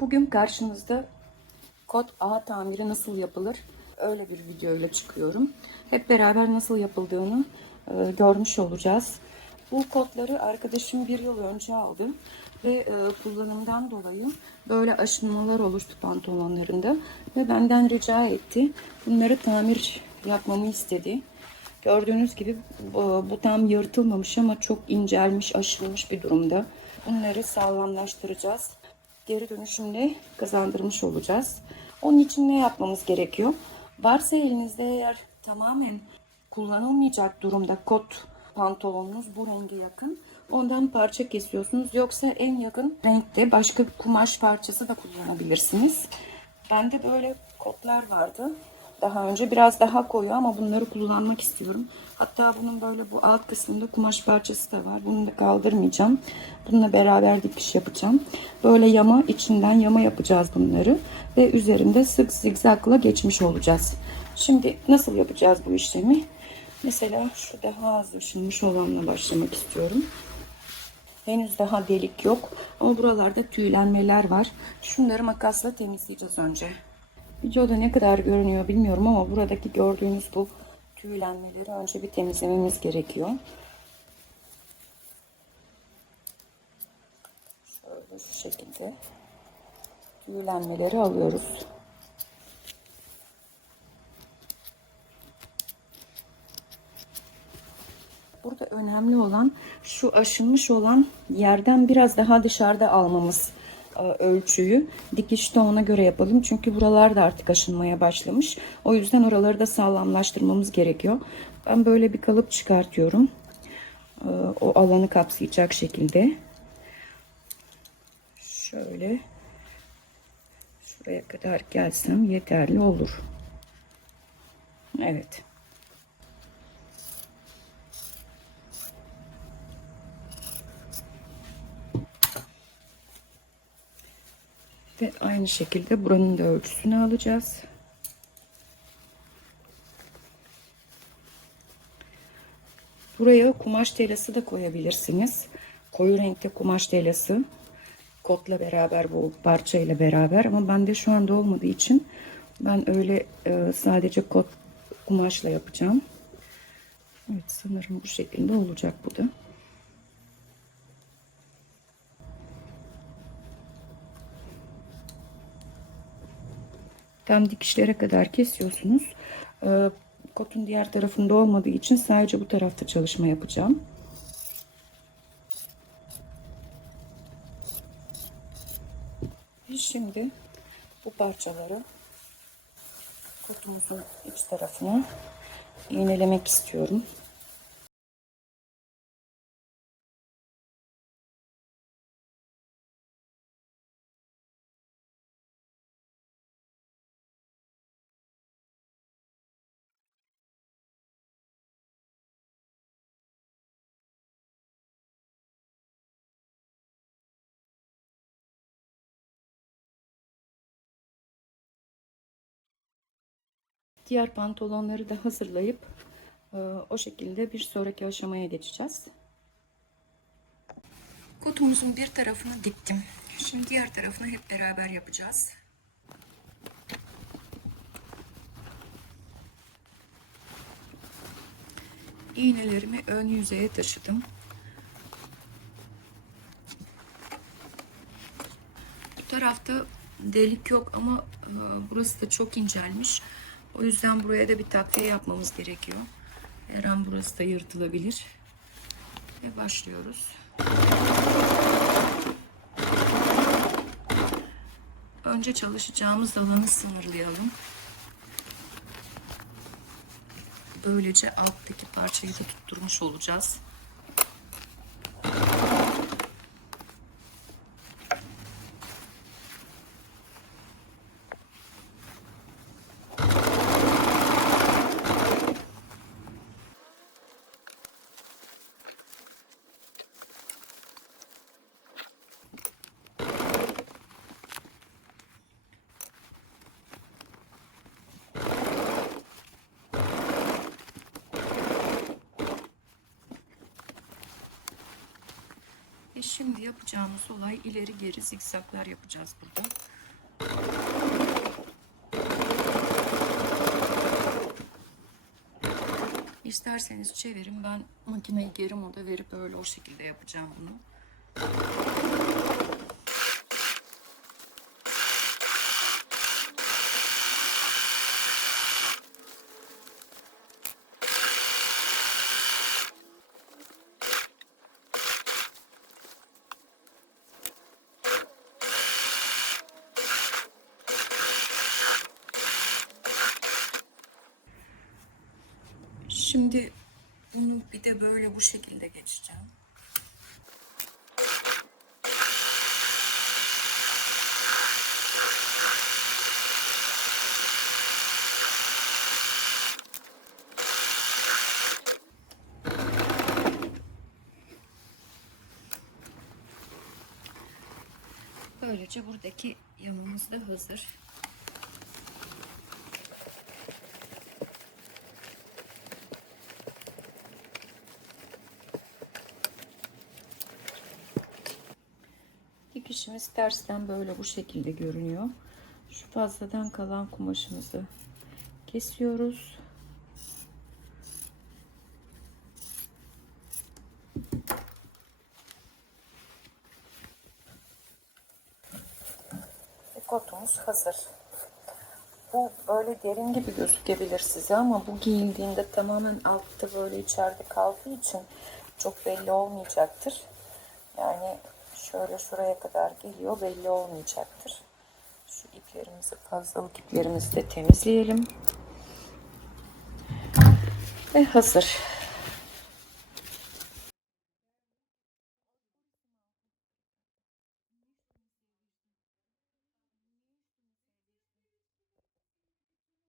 Bugün karşınızda kot A tamiri nasıl yapılır? Öyle bir video ile çıkıyorum. Hep beraber nasıl yapıldığını görmüş olacağız. Bu kotları arkadaşım bir yıl önce aldı ve kullanımdan dolayı böyle aşınmalar oluştu pantolonlarında ve benden rica etti. Bunları tamir yapmamı istedi. Gördüğünüz gibi bu tam yırtılmamış ama çok incelmiş, aşınmış bir durumda. Bunları sağlamlaştıracağız. Geri dönüşümle kazandırmış olacağız. Onun için ne yapmamız gerekiyor? Varsa elinizde eğer tamamen kullanılmayacak durumda kot pantolonunuz bu renge yakın, ondan parça kesiyorsunuz. Yoksa en yakın renkte başka kumaş parçası da kullanabilirsiniz. Bende böyle kotlar vardı. Daha önce biraz daha koyu ama bunları kullanmak istiyorum. Hatta bunun böyle bu alt kısmında kumaş parçası da var. Bunu da kaldırmayacağım. Bununla beraber dikiş yapacağım. Böyle yama, içinden yama yapacağız bunları. Ve üzerinde sık zigzagla geçmiş olacağız. Şimdi nasıl yapacağız bu işlemi? Mesela şu daha az ışınmış olanla başlamak istiyorum. Henüz daha delik yok. Ama buralarda tüylenmeler var. Şunları makasla temizleyeceğiz önce. Videoda ne kadar görünüyor bilmiyorum ama buradaki gördüğünüz bu tüylenmeleri önce bir temizlememiz gerekiyor. Şöyle şu şekilde tüylenmeleri alıyoruz. Burada önemli olan şu aşınmış olan yerden biraz daha dışarıda almamız ölçüyü. Dikişte ona göre yapalım. Çünkü buralar da artık aşınmaya başlamış. O yüzden oraları da sağlamlaştırmamız gerekiyor. Ben böyle bir kalıp çıkartıyorum. O alanı kapsayacak şekilde. Şöyle şuraya kadar gelsem yeterli olur. Evet. Ve aynı şekilde buranın da ölçüsünü alacağız. Buraya kumaş telası da koyabilirsiniz. Koyu renkte kumaş telası. Kotla beraber, bu parçayla beraber, ama bende şu anda olmadığı için ben öyle sadece kot kumaşla yapacağım. Evet, sanırım bu şekilde olacak bu da. Tam dikişlere kadar kesiyorsunuz. Kotun diğer tarafında olmadığı için sadece bu tarafta çalışma yapacağım. Şimdi bu parçaları kotumuzun iç tarafına iğnelemek istiyorum. Diğer pantolonları da hazırlayıp o şekilde bir sonraki aşamaya geçeceğiz. Kotumuzun bir tarafını diktim. Şimdi diğer tarafını hep beraber yapacağız. İğnelerimi ön yüzeye taşıdım. Bu tarafta delik yok ama burası da çok incelmiş. O yüzden buraya da bir takviye yapmamız gerekiyor. Her an burası da yırtılabilir. Ve başlıyoruz. Önce çalışacağımız alanı sınırlayalım. Böylece alttaki parçayı da tutturmuş olacağız. Şimdi yapacağımız olay ileri geri zikzaklar yapacağız burada. İsterseniz çevirin. Ben makineyi geri moda verip böyle o şekilde yapacağım bunu. Şimdi bunu bir de böyle bu şekilde geçeceğim. Böylece buradaki yamamız da hazır. Dikişimiz tersten böyle bu şekilde görünüyor. Şu fazladan kalan kumaşımızı kesiyoruz. Kotumuz hazır. Bu böyle derin gibi gözükebilir size ama bu giyildiğinde tamamen altta böyle içeride kaldığı için çok belli olmayacaktır. Yani şöyle şuraya kadar geliyor, belli olmayacaktır. Şu iplerimizi, fazlalık iplerimizi de temizleyelim. Ve hazır.